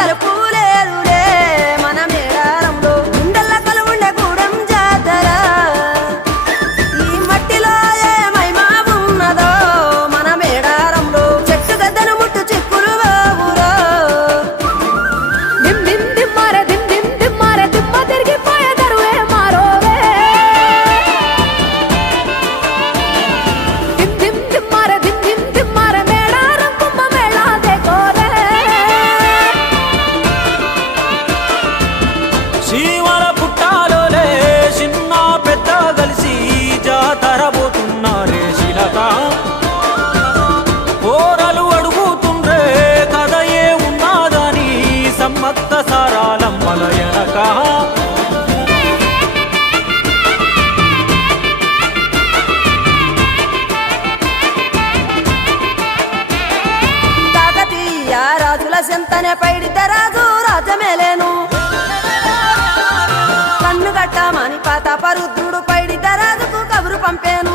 తలుపు లేదులే మన మేడారంలో గుండెల్ల కలువుండే గూడెం జాతర ఈ మట్టిలో ఏ మహిమ ఉన్నదో మన మేడారంలో చెట్టు గద్దను ముట్టు చిక్కులు బాబురో దిమ్ దిమ్ దిమ్మారే దిమ్ దిమ్ దిమ్మారే దిమ్మ తిరిగిపోయే దరువే మారోవే దిమ్ దిమ్ దిమ్మారే దిమ్ దిమ్ దిమ్మారే మేడారం కుంభ మేళా దేకోరే శివర పుట్టాలోలే చిన్న పెద్ద కలిసి జాతర పోతున్నారే శిలక పోరలు అడుగుతుండ్రే కథ ఏ ఉన్నాదని సమ్మత్త సారాలమ్మల ఎనక కాకతీయ రాజుల సెంతనే పైడిత రాజు రాజమేలేను కన్ను గట్టమని పాత పరుద్రుడు పైడిత రాజుకు కబురు పంపేను